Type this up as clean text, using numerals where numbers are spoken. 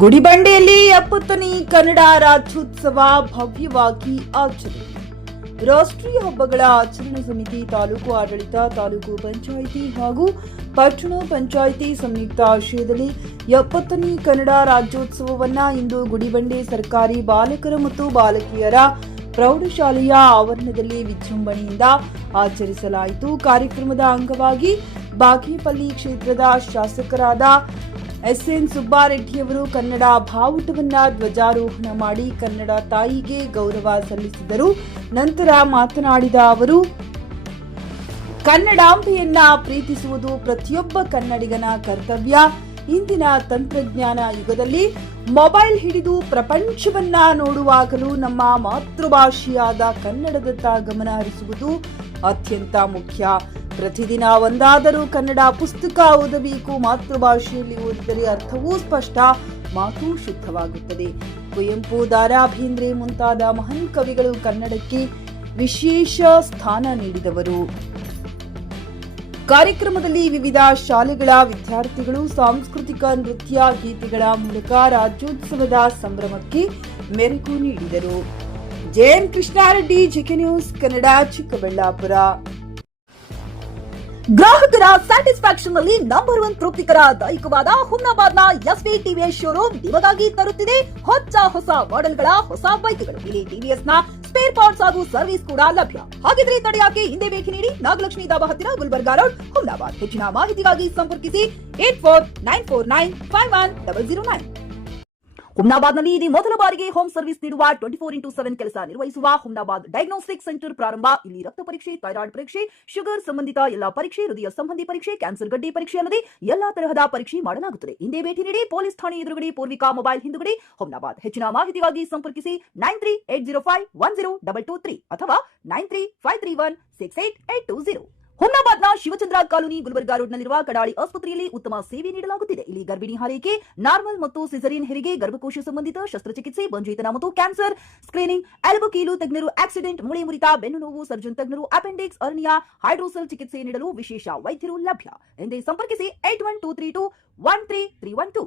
ಗುಡಿಬಂಡೆಯಲ್ಲಿ 70ನೇ ಕನ್ನಡ ರಾಜ್ಯೋತ್ಸವ ಭವ್ಯವಾಗಿ ಆಚರಣೆ. ರಾಷ್ಟ್ರೀಯ ಹಬ್ಬಗಳ ಆಚರಣಾ ಸಮಿತಿ, ತಾಲೂಕು ಆಡಳಿತ, ತಾಲೂಕು ಪಂಚಾಯಿತಿ ಹಾಗೂ ಪಟ್ಟಣ ಪಂಚಾಯಿತಿ ಸಂಯುಕ್ತ ಆಶ್ರಯದಲ್ಲಿ 70ನೇ ಕನ್ನಡ ರಾಜ್ಯೋತ್ಸವವನ್ನು ಇಂದು ಗುಡಿಬಂಡೆ ಸರ್ಕಾರಿ ಬಾಲಕರ ಮತ್ತು ಬಾಲಕಿಯರ ಪ್ರೌಢಶಾಲೆಯ ಆವರಣದಲ್ಲಿ ವಿಜೃಂಭಣೆಯಿಂದ ಆಚರಿಸಲಾಯಿತು. ಕಾರ್ಯಕ್ರಮದ ಅಂಗವಾಗಿ ಬಾಗೇಪಲ್ಲಿ ಕ್ಷೇತ್ರದ ಶಾಸಕರಾದ ಎಸ್ಎನ್ ಸುಬ್ಬಾರೆಡ್ಡಿಯವರು ಕನ್ನಡ ಬಾವುಟವನ್ನ ಧ್ವಜಾರೋಹಣ ಮಾಡಿ ಕನ್ನಡ ತಾಯಿಗೆ ಗೌರವ ಸಲ್ಲಿಸಿದರು. ನಂತರ ಮಾತನಾಡಿದ ಅವರು, ಕನ್ನಡಾಂಬೆಯನ್ನ ಪ್ರೀತಿಸುವುದು ಪ್ರತಿಯೊಬ್ಬ ಕನ್ನಡಿಗನ ಕರ್ತವ್ಯ. ಇಂದಿನ ತಂತ್ರಜ್ಞಾನ ಯುಗದಲ್ಲಿ ಮೊಬೈಲ್ ಹಿಡಿದು ಪ್ರಪಂಚವನ್ನ ನೋಡುವಾಗಲೂ ನಮ್ಮ ಮಾತೃಭಾಷೆಯಾದ ಕನ್ನಡದತ್ತ ಗಮನ ಹರಿಸುವುದು ಅತ್ಯಂತ ಮುಖ್ಯ. ಪ್ರತಿದಿನ ಒಂದಾದರೂ ಕನ್ನಡ ಪುಸ್ತಕ ಓದಬೇಕು. ಮಾತೃಭಾಷೆಯಲ್ಲಿ ಓದಿದರೆ ಅರ್ಥವೂ ಸ್ಪಷ್ಟ, ಮಾತು ಶುದ್ಧವಾಗುತ್ತದೆ. ಕುವೆಂಪು, ದಾರಾ ಬೇಂದ್ರೆ ಮುಂತಾದ ಮಹಾನ್ ಕವಿಗಳು ಕನ್ನಡಕ್ಕೆ ವಿಶೇಷ ಸ್ಥಾನ ನೀಡಿದವರು. ಕಾರ್ಯಕ್ರಮದಲ್ಲಿ ವಿವಿಧ ಶಾಲೆಗಳ ವಿದ್ಯಾರ್ಥಿಗಳು ಸಾಂಸ್ಕೃತಿಕ ನೃತ್ಯ ಗೀತೆಗಳ ಮೂಲಕ ರಾಜ್ಯೋತ್ಸವದ ಸಂಭ್ರಮಕ್ಕೆ ಮೆರುಗು ನೀಡಿದರು. JN Krishnareddy, JK news Kannada, Chikkaballapur. ಗ್ರಾಹಕರ ಸ್ಯಾಟಿಸ್ಫ್ಯಾಕ್ಷನ್ ನಲ್ಲಿ ನಂಬರ್ 1 ತೃಪ್ತಿಕರ ದೈಹಿಕವಾದ ಹುಮ್ನಾಬಾದ್ನ ಎಸ್ವಿ ಟಿವಿಎಸ್ ಶೋರೂಮ್ ನಿಮಗಾಗಿ ತರುತ್ತಿದೆ ಹೊಸ ಮಾಡೆಲ್ಗಳ ಹೊಸ ಬೈಕ್ಗಳು. ಇಲ್ಲಿ ಟಿವಿಎಸ್ ನ ಸ್ಪೇರ್ ಪಾರ್ಟ್ಸ್ ಹಾಗೂ ಸರ್ವಿಸ್ ಕೂಡ ಲಭ್ಯ. ಹಾಗಿದ್ರೆ ತಡೆಯಾಕೆ ಹಿಂದೆ ಭೇಟಿ ನೀಡಿ. ನಾಗಲಕ್ಷ್ಮಿ ಧಾಬಾ ಹತ್ತಿರ, ಗುಲ್ಬರ್ಗಾ ರೋಡ್, ಹುಮ್ನಾಬಾದ್. ಹೆಚ್ಚಿನ ಮಾಹಿತಿಗಾಗಿ ಸಂಪರ್ಕಿಸಿ 8494951009. ಹುಮ್ನಾಬಾದ್ನಲ್ಲಿ ಇದು ಮೊದಲ ಬಾರಿಗೆ ಹೋಮ್ ಸರ್ವಿಸ್ ನೀಡುವ 24x7 ಕೆಲಸ ನಿರ್ವಹಿಸುವ ಹುಮ್ನಾಬಾದ್ ಡಯಾಗ್ನೋಸ್ಟಿಕ್ ಸೆಂಟರ್ ಪ್ರಾರಂಭ. ಇಲ್ಲಿ ರಕ್ತ ಪರೀಕ್ಷೆ, ಥೈರಾಯ್ಡ್ ಪರೀಕ್ಷೆ, ಶುಗರ್ ಸಂಬಂಧಿತ ಎಲ್ಲಾ ಪರೀಕ್ಷೆ, ಹೃದಯ ಸಂಬಂಧಿ ಪರೀಕ್ಷೆ, ಕ್ಯಾನ್ಸರ್ ಗಡ್ಡೆ ಪರೀಕ್ಷೆ ಅಲ್ಲದೆ ಎಲ್ಲಾ ತರಹದ ಪರೀಕ್ಷೆ ಮಾಡಲಾಗುತ್ತದೆ. ಹಿಂದೆ ಭೇಟಿ ನೀಡಿ. ಪೊಲೀಸ್ ಠಾಣೆ ಎದುರುಗಡೆ, ಪೂರ್ವಿಕಾ ಮೊಬೈಲ್ ಹಿಂದುಗಡೆ, ಹುಮ್ನಾಬಾದ್. ಹೆಚ್ಚಿನ ಮಾಹಿತಿಗಾಗಿ ಸಂಪರ್ಕಿಸಿ 9380510223 ಅಥವಾ 9353168820. ಹುಮ್ನಾಬಾದ್ನ ಶಿವಚಂದ್ರ ಕಾಲೋನಿ, ಗುಲ್ಬರ್ಗಾ ರೋಡ್ನಲ್ಲಿರುವ ಕಡಾಳಿ ಆಸ್ಪತ್ರೆಯಲ್ಲಿ ಉತ್ತಮ ಸೇವೆ ನೀಡಲಾಗುತ್ತಿದೆ. ಇಲ್ಲಿ ಗರ್ಭಿಣಿ ಹಾರೈಕೆ, ನಾರ್ಮಲ್ ಮತ್ತು ಸಿಸರಿಯನ್ ಹೆರಿಗೆ, ಗರ್ಭಕೋಶ ಸಂಬಂಧಿತ ಶಸ್ತ್ರಚಿಕಿತ್ಸೆ, ಬಂಜೇತನ ಮತ್ತು ಕ್ಯಾನ್ಸರ್ ಸ್ಕ್ರೀನಿಂಗ್, ಎಲುಬು ಕೀಲು ತಜ್ಞರು, ಆಕ್ಸಿಡೆಂಟ್, ಮೂಳೆ ಮುರಿತ, ಬೆನ್ನು ನೋವು ಸರ್ಜನ್ ತಜ್ಞರು, ಅಪೆಂಡಿಕ್ಸ್, ಅರ್ನಿಯಾ, ಹೈಡ್ರೋಸೆಲ್ ಚಿಕಿತ್ಸೆ ನೀಡಲು ವಿಶೇಷ ವೈದ್ಯರು ಲಭ್ಯ. ಎಂದೇ ಸಂಪರ್ಕಿಸಿ 8123213312.